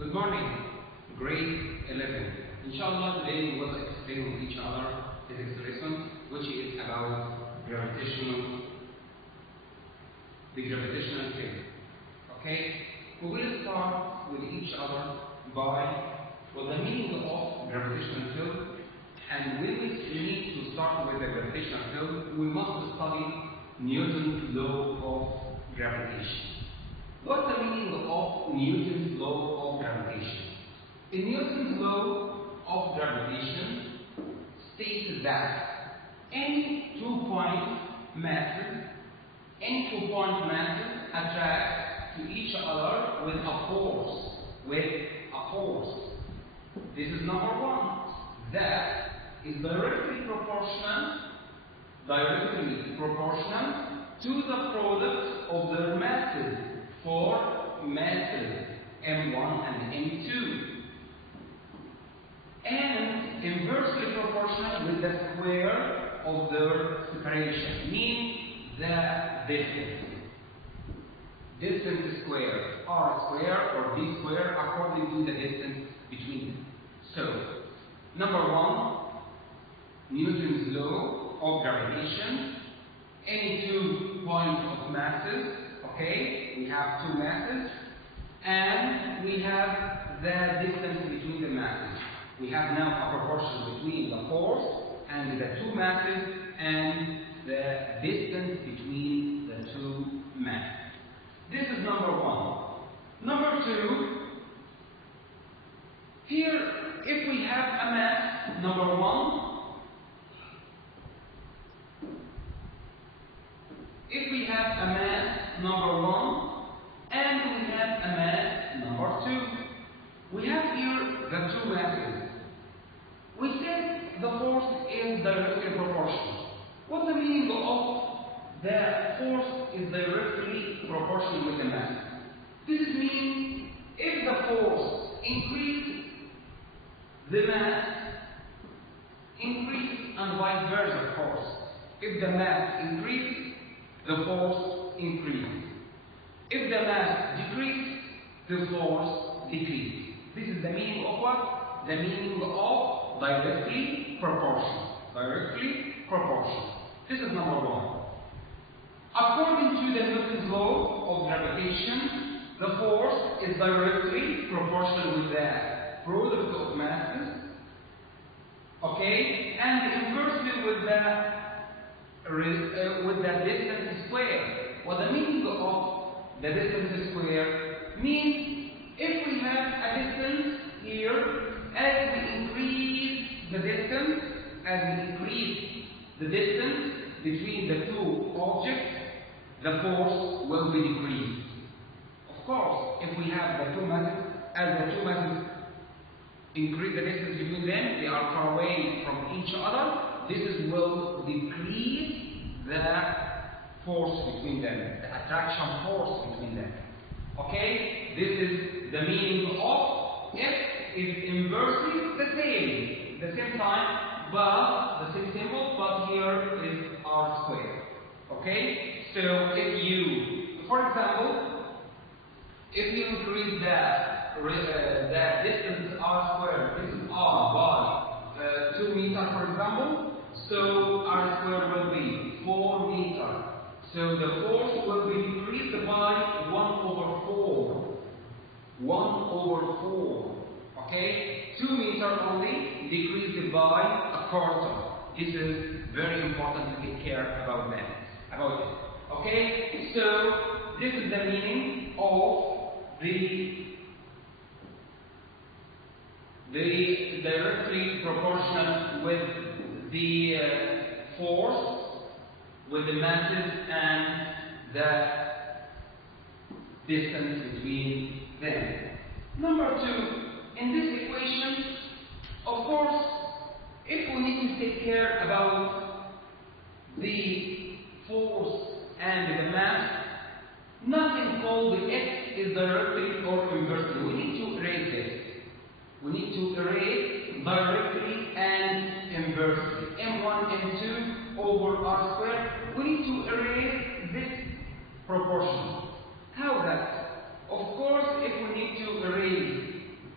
Good morning, grade 11. Inshallah, today we will explain with each other physics lesson, which is about the gravitational field. Okay? We will start with each other by the meaning of gravitational field, and when we need to start with the gravitational field, we must study Newton's law of gravitation. What's the meaning of Newton's law of gravitation? In Newton's law of gravitation states that any two-point masses attract to each other with a force. This is number one. That is directly proportional to the product of their masses for masses M1 and M2, and inversely proportional with the square of their separation, means the distance square, r square or d square, according to the distance between them. So, number one, Newton's law of gravitation. Any 2 points of masses, okay, we have two masses, and we have the distance between the masses. We have now a proportion between the force and the two masses and the distance between the two masses. This is number one. Number two, here, if we have a mass, number one, and we have a mass number two. We have here the two masses. We said the force is directly proportional. What's the meaning of the force is directly proportional with the mass? This means if the force increases, the mass increases, and vice versa, of course. If the mass increases, the force increases. If the mass decreases, the force decreases. This is the meaning of what? The meaning of directly proportional. This is number one. According to the Newton's law of gravitation, the force is directly proportional with the product of masses, okay, and inversely with the distance square. What the meaning of the distance square means if we have a distance here, as we increase the distance between the two objects, the force will be decreased. Of course, if we have the two masses, as the two masses increase the distance between them, they are far away from each other, this will decrease the force between them, the attraction force between them. Okay? This is the meaning of F is inversely the same time, but the same symbol, but here is r squared. Okay? So if you, for example, if you increase the distance r squared, this is r by 2 meters, for example, so r squared will be 4 meters. So the force will be decreased by 1 over 4. 1 over 4. Okay? 2 meters only, decreased by a quarter. This is very important to take care about it. Okay? So this is the meaning of the directly proportional with the force, with the masses and the distance between them. Number two, in this equation, of course, if we need to take care about the force and the mass, nothing called the x is directly or inversely. We need to erase this. We need to erase directly and inversely. M1, M2 over r squared. We need to erase this proportion. How that? Of course, if we need to erase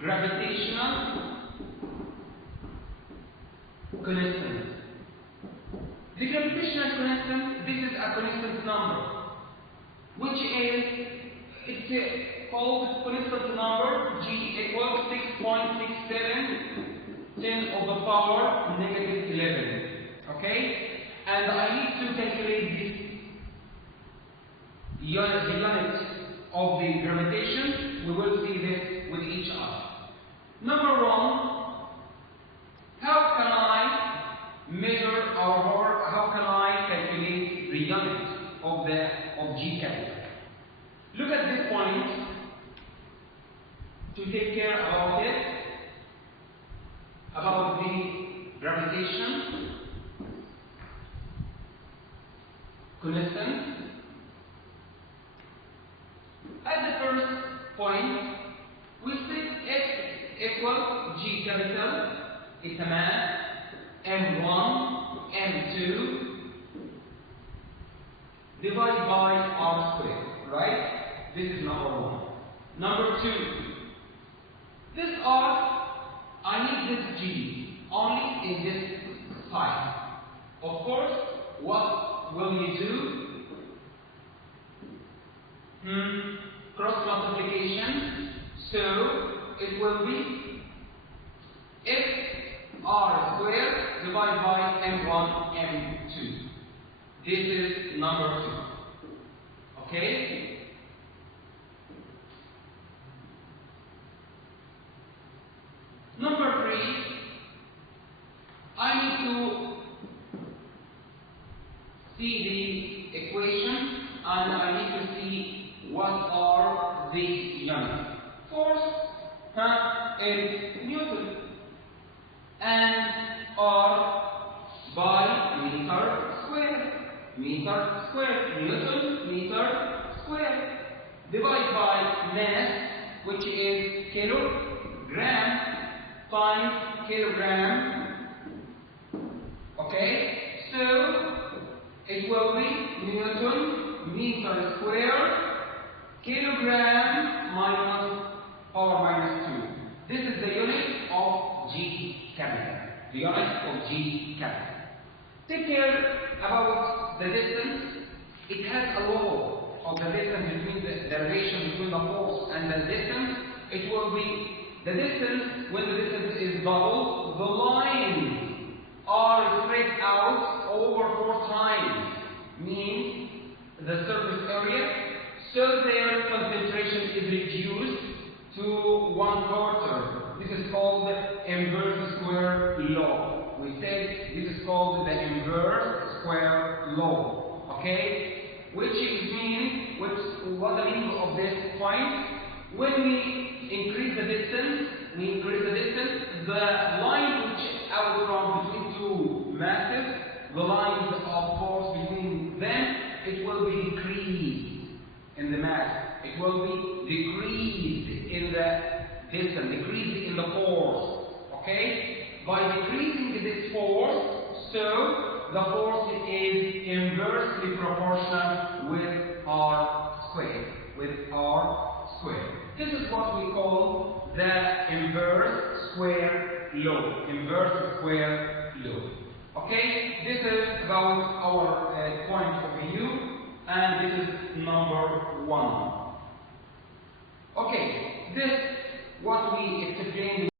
gravitational constant. The gravitational constant, this is a constant number, which is, it's called constant number, G equals 6.67 10 to the power negative 11. Okay? And I need to calculate this the unit of the gravitation. We will see this with each other. Number one, how can I measure or how can I calculate the unit of G capital? Look at this point to take care about it, about the gravitation constant. At the first point, we said F equals G capital, it's a mass, M1, M2, divided by R squared, right? This is number one. Number two, this R, I need this G only in this side. Of course, what will you do? Cross multiplication. So it will be F R squared divided by M1, M2. This is number two. Okay? Number three, I need to see the equation and I need to see what are the units. Force is Newton and R by meter square. Meter square, Newton meter square. Divided by mass, which is kilogram times kilogram. Okay, so it will be Newton meter square kilogram minus power minus 2. This is the unit of G capital. The unit of G capital. Take care about the distance. It has a law of the distance between the relation between the force and the distance. It will be the distance, when the distance is double, the lines are spread out over 4 times, means the surface area, so their concentration is reduced to 1/4. This is called the inverse square law. We said this is called the inverse square law. Okay? What the meaning of this point? When we increase the distance, the line which out from between two masses, the lines of force between them, it will be decreased in the mass. It will be decreased in the distance, decreased in the force. Okay? By decreasing this force, so the force is inversely proportional with R squared. This is what we call the inverse square law. Inverse square law. Okay? This is about our point of view, and this is number 1. Okay, this what we explained